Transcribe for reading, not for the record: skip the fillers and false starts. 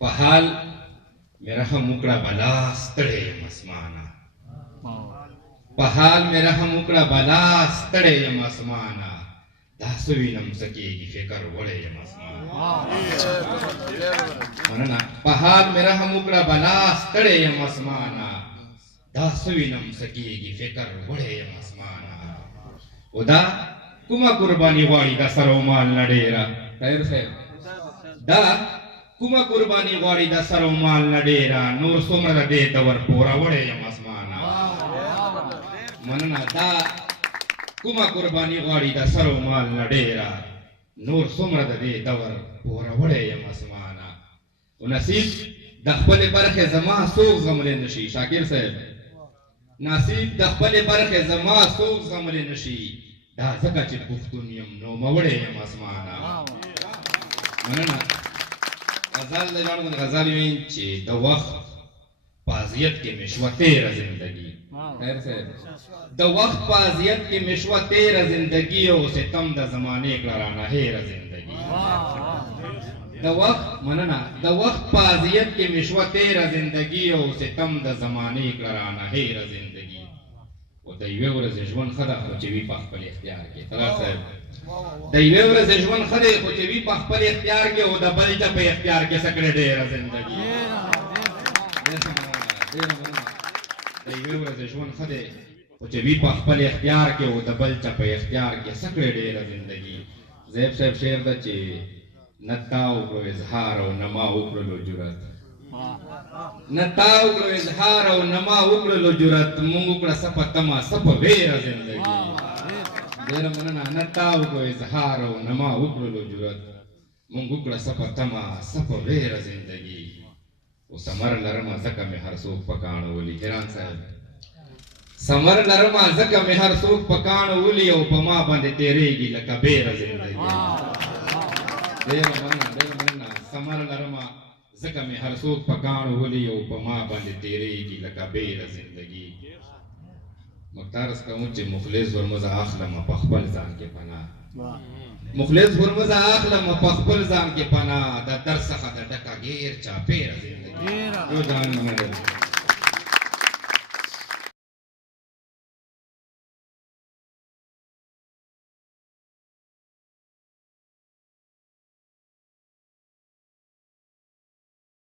پحال میرا هم وکړه بلا ستړی یم اسمانه پحال میرا هم وکړه بلا ستړی یم اسمانه داسې وینم څه کېږي فکر وړی یم اسمانه مننه پحال میرا هم وکړه بلا ستړی یم اسمانه داسې وینم څه کېږي فکر وړی یم اسمانه او دا کومه قرباني غواړي دا سر او مال نه ډېره طاهر صاحب دا کومه قرباني غواړي دا سر او مال نه ډېره نور څومره د دې ته ورپوروړی یم اسمانه مننه دا کومه قرباني غواړي دا سر او مال نه ډېره نور څومره د دې ته ورپوروړی یم اسمانه او نصیب د خپلې برخې زما څوک زغملی نه شي شاکر صاحب نصیب د خپلې برخې زما څوک زغملی نه شي دا ځکه چې پښتون یم نوموړی یم اسمانه مننه غزل دی لاړو غزل وین چې د وخت په اذیت کې مې شوه تېره زندګي خیر صاحب د وخت په اذیت کې مې شوه تېره زندګي او ستم د زمانې کړه رانه هېره زندګي د وخت مننه د وخت په اذیت کې مې شوه تېره زندګي او ستم د زمانې کړه رانه هېره زندګي او د یوې ورځې ژوند ښه ده خو چې وي په خپل اختیار کې طلال صاحب د یوې ورځې ژوند ښه دی خو چې وي په خپل اختیار کې او د بل چا په اختیار کې څه کړې ډېره زندګي د یوې ورځې ژوند ښه دی خو چې وي په خپل اختیار کې او د بل چا په اختیار کې څه کړې ډېره زندګي زیب صاحب شعر ده چې نه تا وکړو اظهار او نه ما وکړلو جرأت نه تا وکړو اظهار او نه ما وکړلو جرأت مونږ وکړه څه په تمه څه په ویره زندګي ډېره مننه نه تا وکړو اظهار او نه ما وکړلو جرأت مونږ وکړه څه په تمه څه په ویره زندګي او ثمر لرمه ځکه مې هر څوک په کاڼو ولي حیران صاحب ثمر لرمه ځکه مې هر څوک په کاڼو ولي او په ما باندې تېرېږي لکه بیره زندګي ډېره مننه ثمر لرمه ځکه مې هر څوک په کاڼو ولي او په ما باندې تېرېږي لکه بیره زندګي مختار کوم چې مخلص ورمزه اخلم په خپل ځان کې پناه مخلص ورمزه اخلم په خپل ځان کې پناه د در څخه د ډکه ګیر چاپېره زندګي